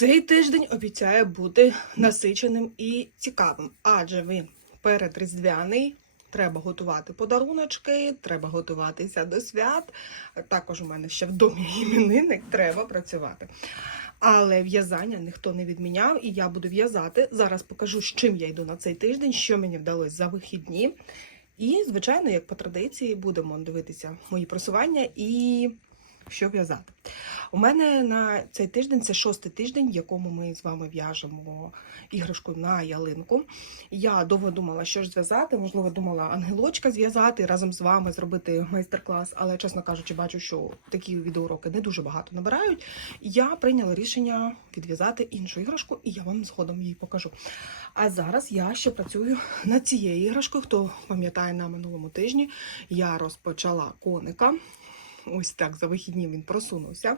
Цей тиждень обіцяє бути насиченим і цікавим, адже він передріздвяний. Треба готувати подаруночки, треба готуватися до свят. Також у мене ще в домі іменинник, треба працювати. Але в'язання ніхто не відміняв, і я буду в'язати. Зараз покажу, з чим я йду на цей тиждень, що мені вдалося за вихідні. І, звичайно, як по традиції, будемо дивитися мої просування і що в'язати. У мене на цей тиждень це шостий тиждень, в якому ми з вами в'яжемо іграшку на ялинку. Я довго думала, що ж зв'язати. Можливо, думала ангелочка зв'язати разом з вами зробити майстер-клас, але, чесно кажучи, бачу, що такі відеоуроки не дуже багато набирають. Я прийняла рішення відв'язати іншу іграшку, і я вам згодом її покажу. А зараз я ще працюю над цією іграшкою. Хто пам'ятає на минулому тижні, я розпочала коника. Ось так за вихідні він просунувся.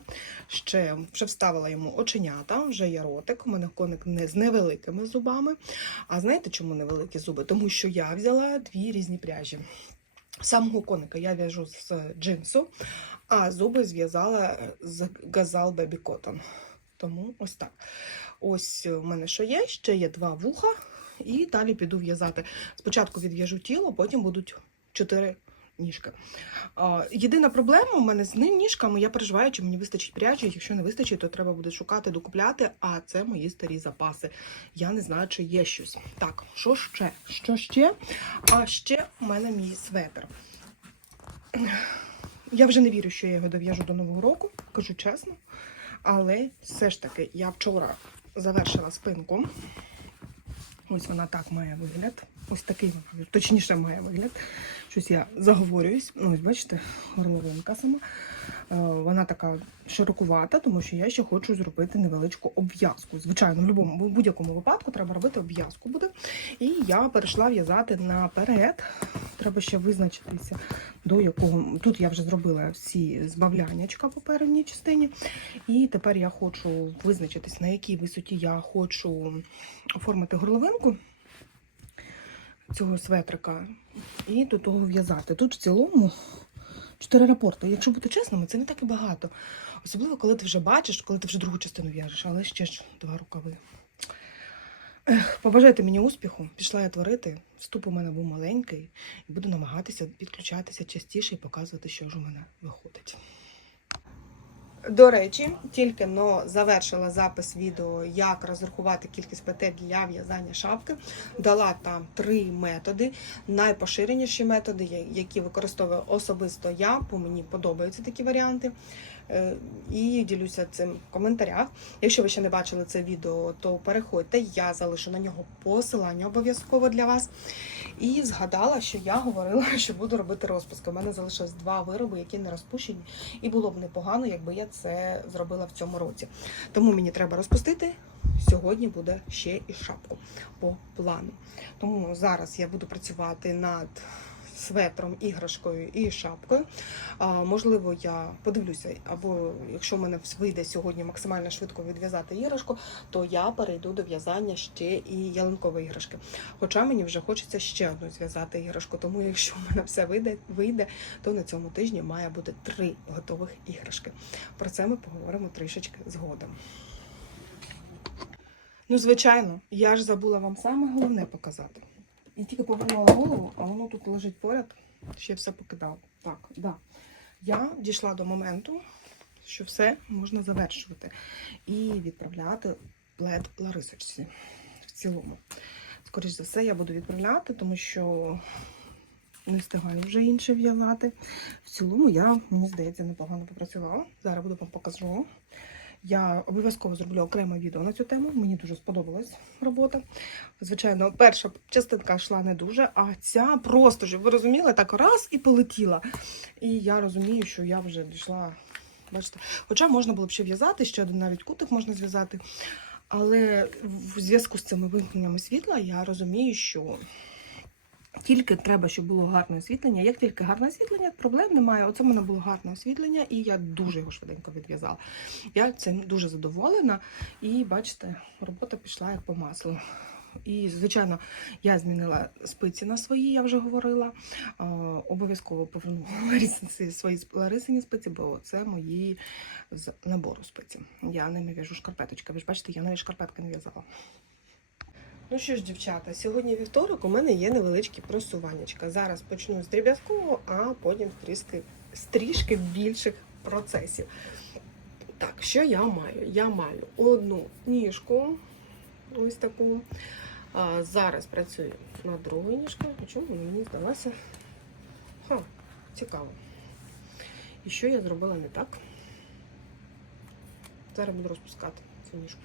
Ще вже вставила йому оченята, вже є ротик. У мене коник не з невеликими зубами. А знаєте, чому невеликі зуби? Тому що я взяла дві різні пряжі. Самого коника я в'яжу з джинсу, а зуби зв'язала з газал Baby Cotton. Тому ось так. Ось у мене що є, ще є два вуха, і далі піду в'язати. Спочатку відв'яжу тіло, потім будуть чотири ніжки. Єдина проблема у мене з ним ніжками, я переживаю, чи мені вистачить пряжі. Якщо не вистачить, то треба буде шукати, докупляти, а це мої старі запаси. Я не знаю, чи є щось. Так, що ще? Що ще? А ще у мене мій светр. Я вже не вірю, що я його дов'яжу до нового року, кажу чесно. Але все ж таки, я вчора завершила спинку. Ось вона так має вигляд. Ось такий вона, точніше має вигляд. Щось я заговорююсь. Ну, ось бачите, горловинка сама. Е, Вона така широкувата, тому що я ще хочу зробити невеличку обв'язку. Звичайно, в будь-якому випадку треба робити обв'язку буде. І я перейшла в'язати наперед. Треба ще визначитися, до якого. Тут я вже зробила всі збавляннячка по передній частині. І тепер я хочу визначитись, на якій висоті я хочу оформити горловинку цього светрика і до того в'язати. Тут в цілому чотири рапорти. Якщо бути чесними, це не так і багато. Особливо, коли ти вже бачиш, коли ти вже другу частину в'яжеш, але ще ж два рукави. Ех, побажайте мені успіху. Пішла я творити. Вступ у мене був маленький, і буду намагатися підключатися частіше і показувати, що ж у мене виходить. До речі, тільки но завершила запис відео, як розрахувати кількість петель для в'язання шапки. Дала там три методи. Найпоширеніші методи, які використовую особисто я, бо мені подобаються такі варіанти. Е, І ділюся цим в коментарях. Якщо ви ще не бачили це відео, то переходьте, я залишу на нього посилання обов'язково для вас. І згадала, що я говорила, що буду робити розпуски. У мене залишилось два вироби, які не розпущені, і було б непогано, якби я це зробила в цьому році. Тому мені треба розпустити. Сьогодні буде ще і шапку по плану. Тому зараз я буду працювати над светром, іграшкою і шапкою. Можливо, я подивлюся, або якщо в мене вийде сьогодні максимально швидко відв'язати іграшку, то я перейду до в'язання ще і ялинкової іграшки. Хоча мені вже хочеться ще одну зв'язати іграшку, тому якщо в мене все вийде, вийде, то на цьому тижні має бути три готових іграшки. Про це ми поговоримо трішечки згодом. Ну, звичайно, я ж забула вам саме головне показати. Я тільки повернула голову, а воно тут лежить поряд, ще все покидав. Так, да. Я дійшла до моменту, що все можна завершувати і відправляти плед Ларисочці в цілому. Скоріше за все, я буду відправляти, тому що не встигаю вже інше в'язати. В цілому я, мені здається, непогано попрацювала. Зараз буду вам покажу. Я обов'язково зроблю окреме відео на цю тему. Мені дуже сподобалась робота. Звичайно, перша частинка йшла не дуже, а ця просто ж, ви розуміли, так раз і полетіла. І я розумію, що я вже дійшла. Бачите, хоча можна було б ще в'язати, ще один навіть кутик можна зв'язати. Але в зв'язку з цими вимкненнями світла я розумію, що тільки треба, щоб було гарне освітлення. Як тільки гарне освітлення, проблем немає. Оце в мене було гарне освітлення, і я дуже його швиденько відв'язала. Я цим дуже задоволена. І бачите, робота пішла як по маслу. І, звичайно, я змінила спиці на свої, я вже говорила. Обов'язково повернула свої Ларисині спиці, бо це мої з набору спиці. Я ними в'яжу шкарпеточки. Ви ж бачите, я навіть шкарпетки не в'язала. Ну що ж, дівчата, сьогодні вівторок у мене є невеличкі просуваннячка. Зараз почну з дріб'язкового, а потім трішки, з трішки більших процесів. Так, що я маю? Я маю одну ніжку, ось таку. А, зараз працюю над другою ніжкою. Чому мені здалося? Ха, цікаво. І що я зробила не так? Зараз буду розпускати цю ніжку.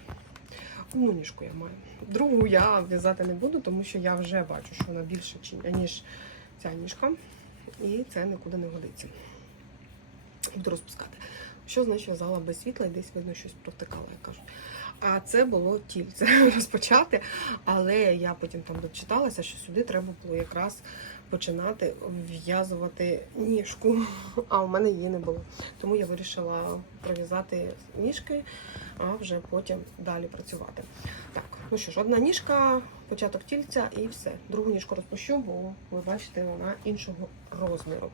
Одну ніжку я маю. Другу я в'язати не буду, тому що я вже бачу, що вона більше, ніж ця ніжка. І це нікуди не годиться. Буду розпускати. Що значить в'язала без світла і десь видно щось протикало, як кажуть. А це було тільце розпочати, але я потім там дочиталася, що сюди треба було якраз починати в'язувати ніжку, а у мене її не було. Тому я вирішила пров'язати ніжки, а вже потім далі працювати. Так, ну що ж, одна ніжка, початок тільця і все. Другу ніжку розпущу, бо ви бачите, вона іншого розміру.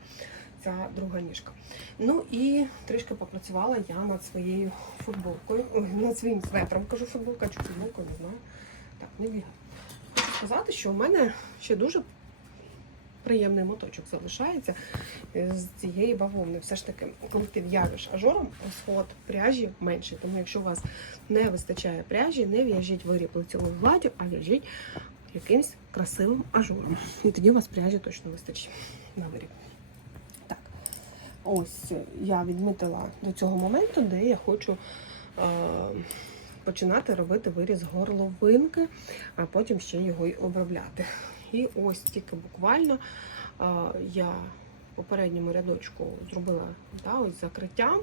Ця друга ніжка. Ну і трішки попрацювала я над своєю футболкою, над своїм светром. Кажу футболка чи футболка, не знаю. Так, не бігаю. Хочу сказати, що у мене ще дуже приємний моточок залишається е, з цієї бавовни. Все ж таки, коли ти в'яжеш ажором, розход пряжі менший. Тому якщо у вас не вистачає пряжі, не в'яжіть виріб лицевою гладдю, а в'яжіть якимсь красивим ажуром. І тоді у вас пряжі точно вистачить на виріб. Ось я відмітила до цього моменту, де я хочу е, починати робити виріз горловинки, а потім ще його й обробляти. І ось тільки буквально е, я в попередньому рядочку зробила да, ось закриття,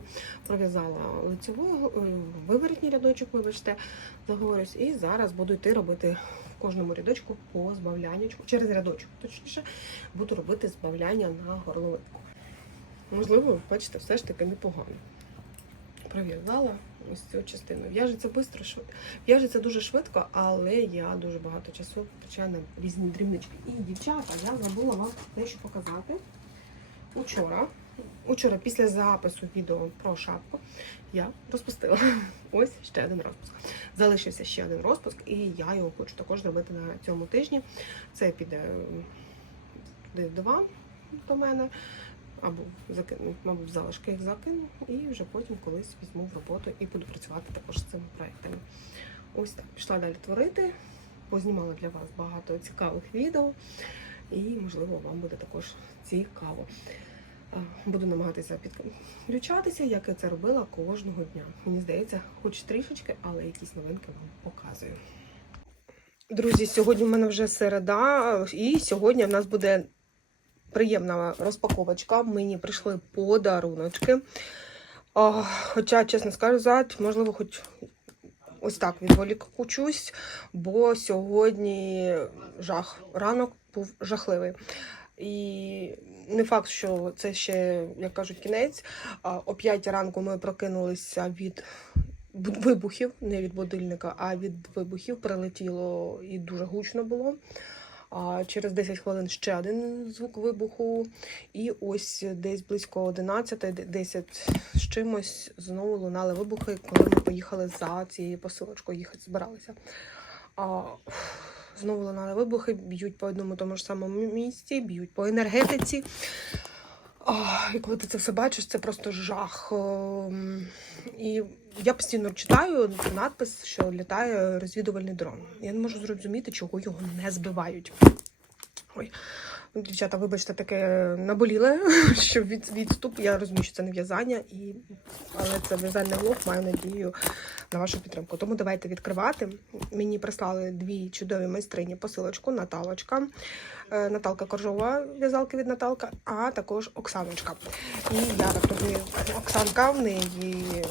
пров'язала лицевою, е, виворотній рядочок, вибачте, заговорюсь, і зараз буду йти робити в кожному рядочку по збавляннячку, через рядочок, точніше, буду робити збавляння на горловинку. Можливо, бачите, все ж таки непогано. Пров'язала ось цю частину. В'яжеться швидко. В'яжеться дуже швидко, але я дуже багато часу на різні дрібнички. І, дівчата, я забула вам дещо показати. Учора, учора, після запису відео про шапку, я розпустила ось ще один розпуск. Залишився ще один розпуск, і я його хочу також зробити на цьому тижні. Це піде м, туди до мене або закину, мабуть, залишки їх закину, і вже потім колись візьму в роботу і буду працювати також з цими проектами. Ось так, пішла далі творити, познімала для вас багато цікавих відео, і, можливо, вам буде також цікаво. Буду намагатися підключатися, як я це робила кожного дня. Мені здається, хоч трішечки, але якісь новинки вам показую. Друзі, сьогодні в мене вже середа, і сьогодні в нас буде приємна розпаковочка. Мені прийшли подаруночки. А, Хоча, чесно сказати, можливо, хоч ось так відволікучусь, бо сьогодні жах. Ранок був жахливий. І не факт, що це ще, як кажуть, кінець. О 5 ранку ми прокинулися від вибухів, не від будильника, а від вибухів прилетіло і дуже гучно було. А через 10 хвилин ще один звук вибуху. І ось десь близько 11, де- 10 з чимось знову лунали вибухи, коли ми поїхали за цією посилочкою, їхати збиралися. А, знову лунали вибухи, б'ють по одному тому ж самому місці, б'ють по енергетиці. І коли ти це все бачиш, це просто жах. Ем, І я постійно читаю надпис, що літає розвідувальний дрон. Я не можу зрозуміти, чого його не збивають. Ой, ну, дівчата, вибачте, таке наболіле, що від, відступ. Я розумію, що це не в'язання, і... але це в'язальний влог, маю надію на вашу підтримку. Тому давайте відкривати. Мені прислали дві чудові майстрині посилочку, Наталочка. Е, Наталка Коржова, в'язалки від Наталка, а також Оксаночка. І я так Оксанка в неї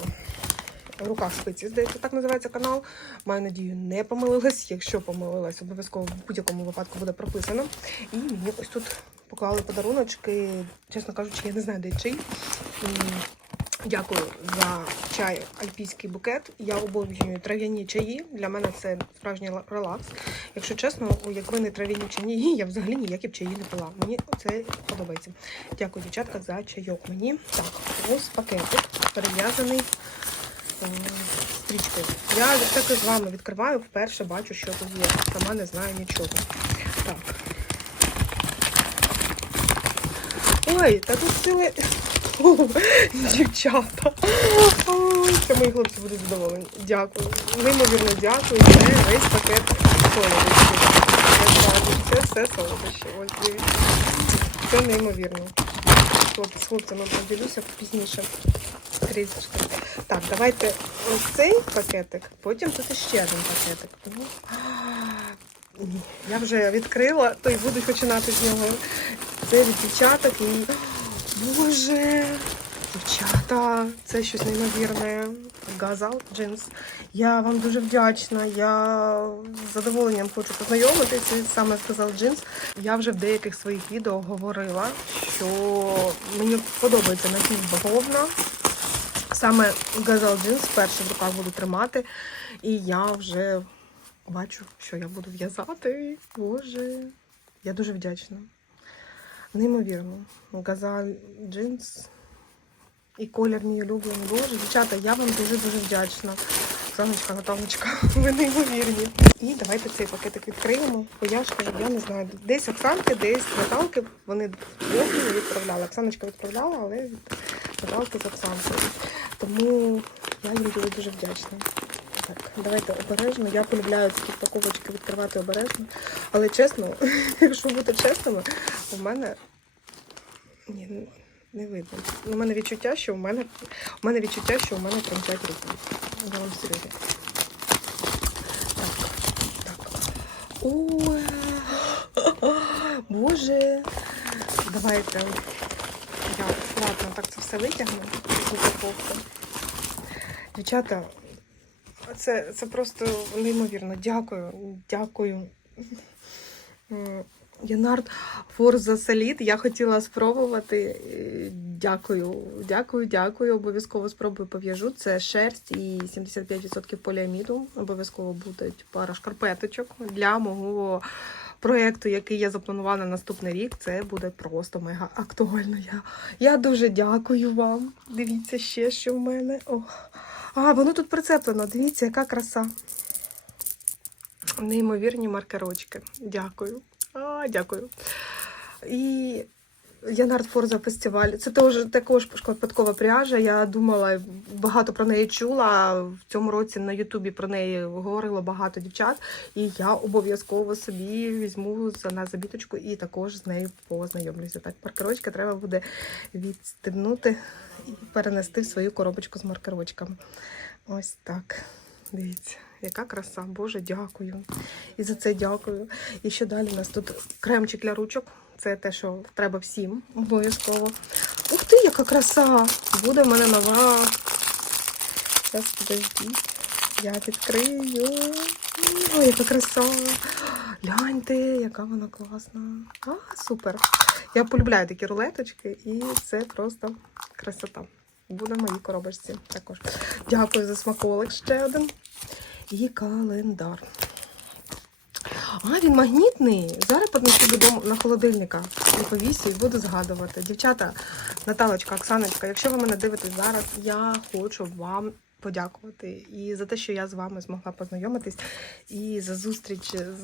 в руках спиці, здається, так називається канал. Маю надію, не помилилась. Якщо помилилась, обов'язково в будь-якому випадку буде прописано. І мені ось тут поклали подаруночки. Чесно кажучи, я не знаю, де чий. Дякую за чай альпійський букет. Я обожнюю трав'яні чаї. Для мене це справжній релакс. Якщо чесно, якби не трав'яні чаї, я взагалі ніякі б чаї не пила. Мені це подобається. Дякую, дівчатка, за чайок мені. Так, ось пакетик перев'язаний стрічкою. Я так і з вами відкриваю, вперше бачу, що тут є. Сама не знаю нічого. Так. Ой, та тут ціле. Дівчата. Це мої хлопці будуть задоволені. Дякую. Неймовірно дякую. Це весь пакет солодощів. Це все солодощі. Ось дивіться. Це неймовірно. Хлопці, з хлопцями поділюся пізніше. Трішечки. Так, давайте ось цей пакетик, потім тут іще один пакетик. Я вже відкрила, то й буду починати з нього. Це від дівчаток і. Боже, дівчата, це щось неймовірне. Газал джинс. Я вам дуже вдячна. Я з задоволенням хочу познайомитися. Саме сказав джинс. Я вже в деяких своїх відео говорила, що мені подобається напівбавовна. Саме газал джинс вперше в руках буду тримати. І я вже бачу, що я буду в'язати. Боже, я дуже вдячна. Неймовірно. Газаль джинс. І колір мій улюблений. Боже, дівчата, я вам дуже-дуже вдячна. Оксаночка, Наталочка, ви неймовірні. І давайте цей пакетик відкриємо. Бо я ж кажу, я не знаю. Десь Оксанки, десь Наталки. Вони двох відправляли. Оксаночка відправляла, але від Наталки з Оксанкою. Тому я їм дуже дуже вдячна. Так, давайте обережно. Я полюбляю такі паковочки відкривати обережно. Але чесно, якщо бути чесними, у мене ні, не видно. У мене відчуття, що у мене у мене відчуття, що у мене тремтять руки. Я вам серйозно. Так, так. Ой, Боже. Давайте акуратно так це все витягну з упаковки. Дівчата, це, це просто неймовірно. Дякую, дякую. Янард Форза Саліт. Я хотіла спробувати. Дякую, дякую, дякую. Обов'язково спробую пов'яжу. Це шерсть і 75% поліаміду. Обов'язково будуть пара шкарпеточок для мого проєкту, який я запланувала на наступний рік. Це буде просто мега актуально. Я, я дуже дякую вам. Дивіться ще, що в мене. О. А, воно тут прицеплено. Дивіться, яка краса. Неймовірні маркерочки. Дякую. А, дякую. І Янард Форза фестиваль. Це теж також шкарпеткова пряжа. Я думала, багато про неї чула. В цьому році на Ютубі про неї говорило багато дівчат. І я обов'язково собі візьму на забіточку і також з нею познайомлюся. Так, маркерочки треба буде відстебнути і перенести в свою коробочку з маркерочками. Ось так. Дивіться, яка краса. Боже, дякую. І за це дякую. І ще далі у нас тут кремчик для ручок. Це те, що треба всім обов'язково. Ух ти, яка краса! Буде в мене нова. Зараз подождіть. Я відкрию. Ой, яка краса. Гляньте, яка вона класна. А, супер. Я полюбляю такі рулеточки, і це просто красота. Буде в моїй коробочці також. Дякую за смаколик ще один. І календар. А, він магнітний. Зараз поднесу додому на холодильника і повісю, і буду згадувати. Дівчата, Наталочка, Оксаночка, якщо ви мене дивитесь зараз, я хочу вам подякувати і за те, що я з вами змогла познайомитись, і за зустріч з,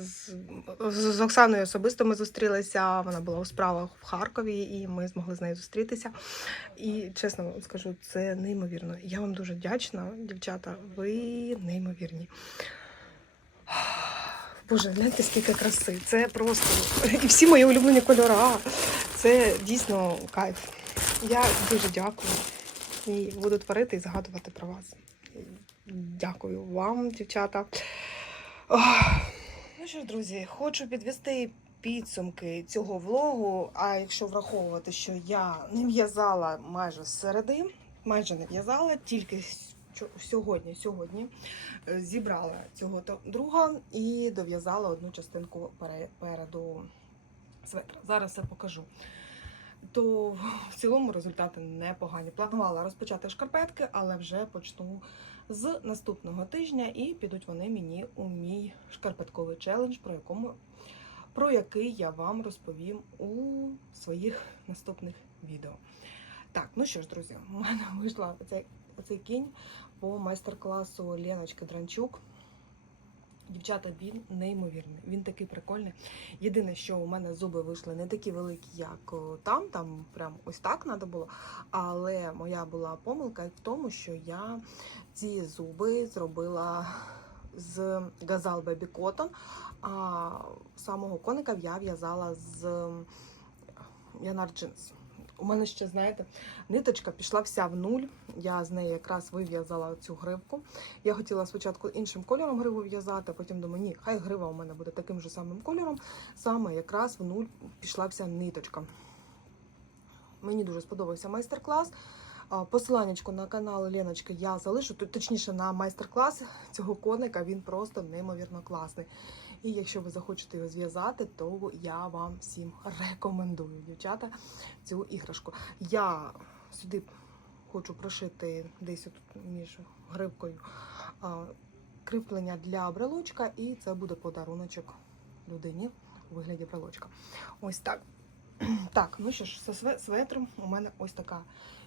з, з, з Оксаною особисто ми зустрілися. Вона була у справах в Харкові, і ми змогли з нею зустрітися. І чесно вам скажу, це неймовірно. Я вам дуже вдячна, дівчата. Ви неймовірні. Боже, гляньте, скільки краси. Це просто. І всі мої улюблені кольора. Це дійсно кайф. Я дуже дякую. І буду творити і згадувати про вас. Дякую вам, дівчата. Ох. Ну що ж, друзі, хочу підвести підсумки цього влогу. А якщо враховувати, що я не в'язала майже з середи, майже не в'язала, тільки сьогодні, сьогодні е, зібрала цього друга і дов'язала одну частинку переду светра. Зараз все покажу. то в цілому результати непогані. Планувала розпочати шкарпетки, але вже почну з наступного тижня, і підуть вони мені у мій шкарпетковий челендж, про якому про який я вам розповім у своїх наступних відео. Так, ну що ж, друзі, у мене вийшла оцей, оцей кінь по майстер-класу Леночки Дранчук. Дівчата, він неймовірний, він такий прикольний. Єдине, що у мене зуби вийшли не такі великі, як там, там прям ось так треба було. Але моя була помилка в тому, що я ці зуби зробила з Газал Baby Cotton, а самого коника я в'язала з Янар Джинс. У мене ще, знаєте, ниточка пішла вся в нуль. Я з неї якраз вив'язала цю гривку. Я хотіла спочатку іншим кольором гриву в'язати, потім думаю, ні, хай грива у мене буде таким же самим кольором. Саме якраз в нуль пішла вся ниточка. Мені дуже сподобався майстер-клас. А, Посиланнячко на канал Леночки я залишу, точніше на майстер-клас цього коника. Він просто неймовірно класний. І якщо ви захочете його зв'язати, то я вам всім рекомендую, дівчата, цю іграшку. Я сюди хочу прошити десь тут між гривкою кріплення для брелочка, і це буде подаруночок людині у вигляді брелочка. Ось так. Так, ну що ж, зі светром у мене ось така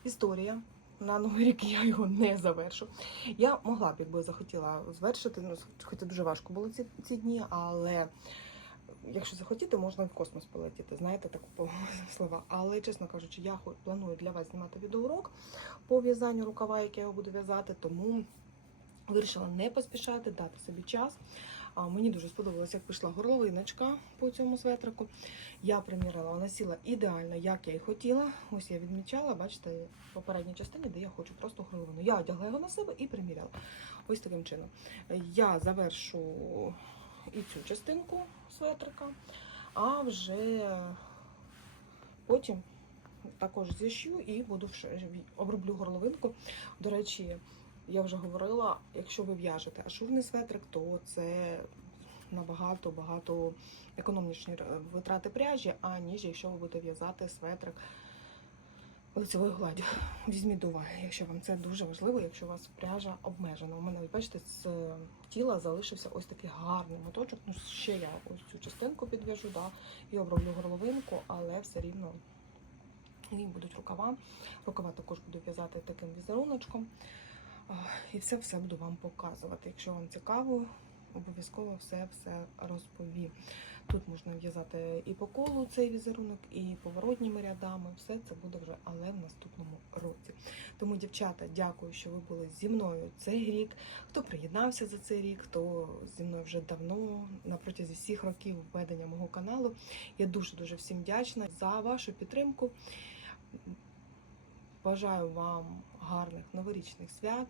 історія. На новий рік я його не завершу. Я могла б, якби захотіла звершити, ну, хоча дуже важко було ці, ці дні, але якщо захотіти, можна в космос полетіти, знаєте, таку слова. Але, чесно кажучи, я планую для вас знімати відеоурок по в'язанню рукава, який я його буду в'язати, тому вирішила не поспішати, дати собі час. А, мені дуже сподобалось, як пішла горловиночка по цьому светрику. Я примірила, вона сіла ідеально, як я і хотіла. Ось я відмічала, бачите, в попередній частині, де я хочу просто горловину. Я одягла його на себе і приміряла. Ось таким чином. Я завершу і цю частинку светрика, а вже потім також зішью і буду оброблю горловинку. До речі, я вже говорила, якщо ви в'яжете ашурний светрик, то це набагато багато економніші р- витрати пряжі, аніж якщо ви будете в'язати светрик лицевою гладдю. Візьміть до уваги, якщо вам це дуже важливо, якщо у вас пряжа обмежена. У мене, бачите, з тіла залишився ось такий гарний моточок. Ну, ще я ось цю частинку підв'яжу, да, і оброблю горловинку, але все рівно і будуть рукава. Рукава також буду в'язати таким візеруночком. І все все буду вам показувати. Якщо вам цікаво, обов'язково все-все розповім. Тут можна в'язати і по колу цей візерунок, і поворотніми рядами. Все це буде вже, але в наступному році. Тому, дівчата, дякую, що ви були зі мною цей рік. Хто приєднався за цей рік, хто зі мною вже давно на протязі всіх років ведення мого каналу. Я дуже дуже всім вдячна за вашу підтримку. Бажаю вам гарних новорічних свят.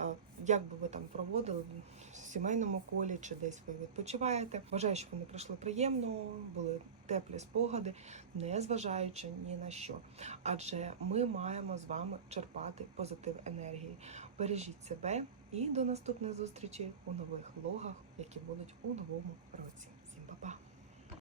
Е, Як би ви там проводили в сімейному колі чи десь ви відпочиваєте. Бажаю, щоб вони пройшли приємно, були теплі спогади, не зважаючи ні на що. Адже ми маємо з вами черпати позитив енергії. Бережіть себе і до наступних зустрічей у нових влогах, які будуть у новому році.